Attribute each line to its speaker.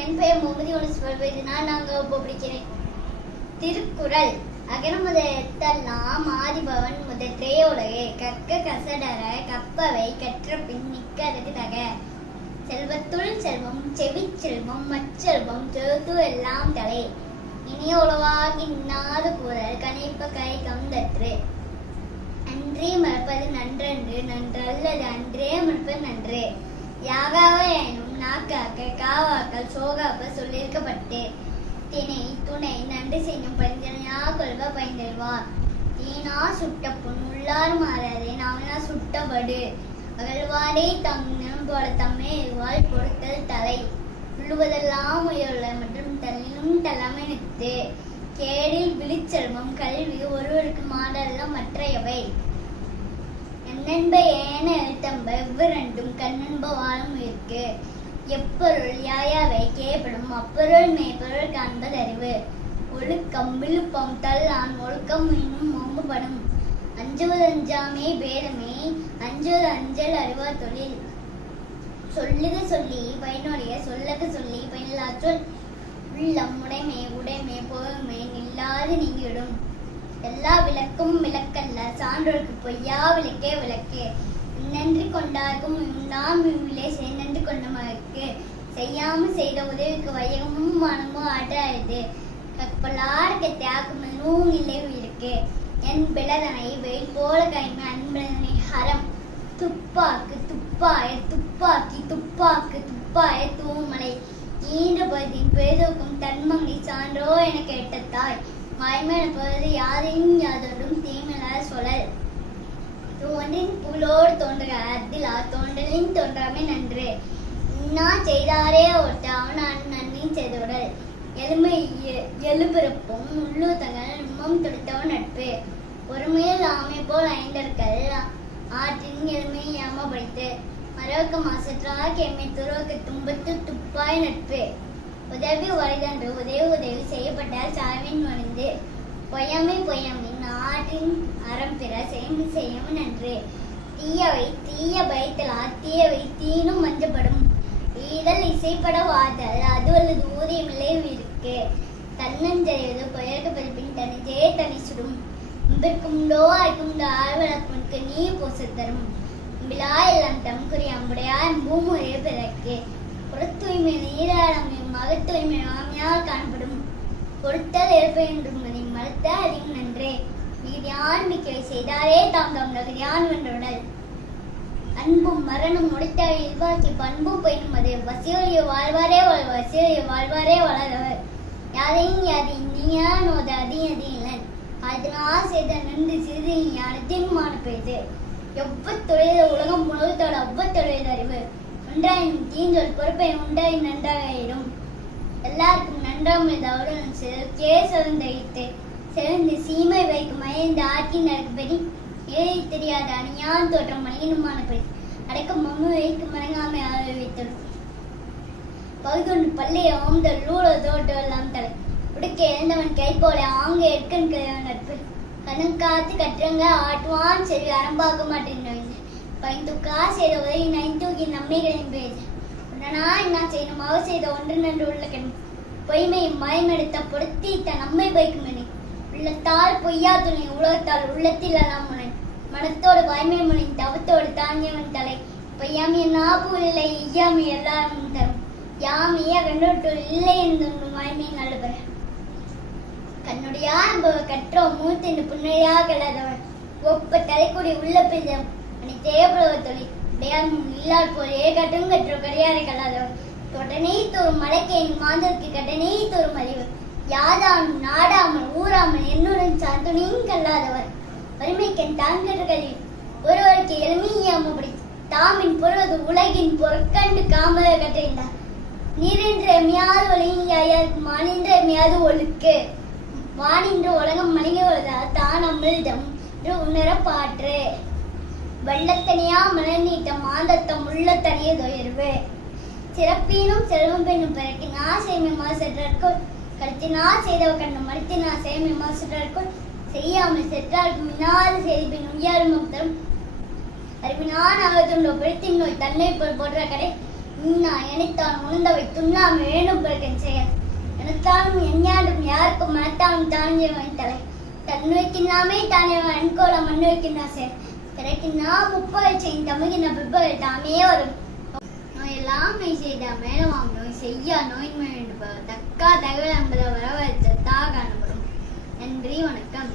Speaker 1: என் பெயர் முகமதி ஒன்று சொல்வது நான் நாங்கள் இப்போ பிடிக்கிறேன். திருக்குறள். அகர முதலாம் ஆதிபவன் முதற்றே உலகே கற்க கசடர கப்பவை கற்ற பின் நிற்கதற்கு தக. செல்வத்துள் செல்வம் செவி செல்வம் மச்செல்வம் செலுத்து எல்லாம் தலை. இனிய உளவாகி இன்னாத கூறல் கணிப்ப கை கந்தற்று அன்றே மறப்பது நன்றன்று நன்றல்லது அன்றே மறப்பது நன்று. யாகாவ எனும் நாக்காக காவாக்கள் சோகாப்ப சொல்லியிருக்கப்பட்டு தினை துணை நன்றி செய்யும் பரிந்தனையா கொள்வ பயந்தல்வார் தீனா சுட்ட புண் உள்ளார் மாறாதே நாவினா சுட்டபடு. அகழ்வாரே தங்கம் போல தம்மே வாழ் பொறுத்தல் தலை. உள்ளுவதெல்லாம் உயர்வுள்ள மற்றும் தள்ளிலும் தள்ளாமை நிறுத்து கேடில் விழிச்செல்வம் கல்வி ஒருவருக்கு மாடல்ல மற்றையவை. என்னென்ப ஏன எழுத்தம்ப இவ்விரண்டும் கண்ணென்ப வாழும் இருக்கு எப்பொருள் யாயாவை கேப்படும் அப்பொருள் மெய்ப்பொருள் காண்பதறிவு. ஒழுக்கம் விழுப்பம் தள்ளான் ஒழுக்கம் இன்னும் மோம்புபடும் அஞ்சுவது அஞ்சாமே பேதமே அஞ்சுவது அஞ்சல் அறிவார் தொழில். சொல்லுக சொல்லி பயனுடைய சொல்லக சொல்லி பயனில்லா சொல். உள்ளம் உடைமை உடைமை பொறுமை நில்லாது நீங்கிடும். எல்லா விளக்கும் விளக்கல்ல சான்றோருக்கு பொய்யா விளக்கே விளக்கு. நன்றி கொண்டார்க்கும். நாம் இவ்விலே செய் நன்றி கொண்ட செய்யாமல் செய்த உதவிக்கு வையகமும் மனமும் ஆற்றாது கப்பலார்க்க தியாகம் எதுவும் இல்லை இருக்கு என் பிளதனை வெயில் போல கைமை அன்பிளதனை ஹரம். துப்பாக்கு துப்பாய துப்பாக்கி துப்பாக்கு துப்பாய தூமலை. நீண்ட பகுதியின் பெரிதோக்கும் தன்மங்கை சான்றோ என கேட்ட தாய் வாய்மையான பகுதி யாரையும் யாதொன்றும் தீமலார் சொல்லல் தோன்றின் புலோடு தோன்றுக அதிலா தோன்றலின் தோன்றாமை நன்று. இன்னா செய்தாரே ஒருத்த அவனான் நன்னி செய்தோடல் எலும்பு எழுபிறப்பும் உள்ளூத்தங்கள் நிம்மம் துடித்தவன் நட்பு. ஒருமையில் ஆமை போல் ஐந்தர்கள் ஆற்றின் எளிமையை ஏமப்படுத்து மரவக்க மாசற்றா கேமை துறவுக்கு துன்பத்து துப்பாய் நட்பு. உதவி வரைதன்று உதவி உதவி செய்யப்பட்டால் சாவின் மணிந்து பொய்யாமை பொய்யாமின் நாட்டின் அறம் பிற செய்யும் செய்யும் நன்று. தீயவை தீய பயத்தலா தீயவை தீனும் மஞ்சப்படும் ஈதல் இசைப்பட வாதல் அது அல்லது ஊதியமில்லை இருக்கு. தன்னஞ்செய்வது பொயர்க்க பதிப்பின் தனிஜே தனி சுடும் இம்பிற்குண்டோ அற்குண்டோ ஆழ்வழக்கு நீ பூச தரும். விழா எல்லாம் தம் குறி பூமுறைய பிறக்கு. புறத்தூய்மை நீராடமையும் மகத்தூய்மை மாமியால் காணப்படும். பொருத்தல் ஏற்ப என்றும் அதை அறிவு அதிகம் நன்றே யார் மிக்கவை செய்தாரே தாம் தாம் நகரியான் வென்றுடல் அன்பும் மரணம் முடித்த இல்வாக்கி பண்பு பெய்யும் அது வசியோலிய வாழ்வாரே வசியோலிய வாழ்வாரே வளரவர். யாரையும் யாதி நீயான் நோத அதி அதி இல்லன் அதனால் செய்த நன்றி சிறிது ஞானத்தின் மான பெய்து எவ்வத்துறையில உலகம் உலகத்தோட அவ்வத்துறையில் அறிவு. ஒன்றாயின் தீஞ்சொல் பொறுப்பை உண்டாயின் நன்றாயிடும் எல்லாருக்கும் நன்றாமல் தவறும் சிறந்த சிறந்தழித்து சிறந்து சீமை வைக்கும் மயந்து ஆற்றின் நடக்கு ஏழை தெரியாத அணியான் தோற்றம் மணியனுமான பெரி அடக்கம் மம்மு மறங்காமை மடங்காமை ஆரம்பித்தது பகுதொன்று பள்ளி ஓம்தல் லூலோ தோட்டு எல்லாம் தலை உடுக்க இழந்தவன் கை போல ஆங்க எடுக்கன் நட்பு கணம் காத்து கட்டுறங்க ஆட்டுவான் சரி அறம்பாக்க மாட்டேன் பயந்துக்கா செய்த உதவி நைந்தூக்கி நம்பிகளின் பேச்சு உடனா என்ன செய்யணும்? அவ செய்த ஒன்று நன்று உள்ள கண். பொய்மை மயமெடுத்த பொருத்தி தன் நம்மை வைக்கும் என உள்ளத்தால் பொய்யா துணை உலகத்தால் உள்ளத்தில் எல்லாம் முனை. மனத்தோடு வாய்மை முனை தவத்தோடு தாங்கியவன் தலை. பொய்யாமிய நாப்பு இல்லை ஐயாமி எல்லாரும் தரும். யாமிய கண்டோட்டு இல்லை என்று வாய்மை நல்லவர். கண்ணுடையா என்பவ கற்றோ மூத்தின் புன்னையாக கல்லாதவன் ஒப்ப தலைக்குடி உள்ள பிஞ்சம் அணி தேவபுலவ தொழில் உடையார் முன் இல்லார் போலே கட்டும் கற்றோ கடையாரை கல்லாதவன். தொடனே தோறும் மலைக்கேன் மாந்தருக்கு கடனே தோறும் அறிவு. யாதானும் நாடாமல் ஊராமல் என்னுடன் சார்ந்து கல்லாதவர் வறுமைக்கன் தாங்கர்களில் ஒருவருக்கு எளிமையாமபடி தாமின் பொருவது உலகின் பொற்கண்டு காமல கற்றிருந்தார் நீரென்று எமையாது ஒளியாயாருக்கு மானின்ற எமையாது ஒழுக்கு. வானின்ற உலகம் மணிகிறதா தான் அமிழ்தம் என்று உணர பாற்று வெள்ளத்தனியா மலர் நீட்டம் மாந்தத்தம் உள்ள தனிய துயர்வு. சிறப்பீனும் செல்வம் பெண்ணும் பிறகு நான் சேமிமா கருத்தினா செய்தவ கண்ணு மறுத்தினா சேமிமா சென்றற்குள் செய்யாமல் சென்றார்க்கு மின்னாது செய்தி பின் உய்யாரும் முக்தரும் அறிவினான் அகத்துண்டோ பிடித்தின் நோய் தன்னை போல் போன்ற கடை உண்ணா எனத்தான் உணர்ந்தவை துண்ணாம் வேணும் பிறகன் செயல். எனத்தானும் எஞ்ஞாடும் யாருக்கும் மனத்தானும் தானியவன் தலை. தானே அவன் அன்கோல மண்ணுவைக்கின்னா செயல் திரைக்கின்னா முப்பகை செய்யும் தமிழின பிற்பகை தாமே வரும். எல்லாமே செய்த மேலமாம் நோய் செய்யா நோய் தக்கா தகவல் என்பதை வரவழைத்த தாக அனுபவம் நன்றி வணக்கம்.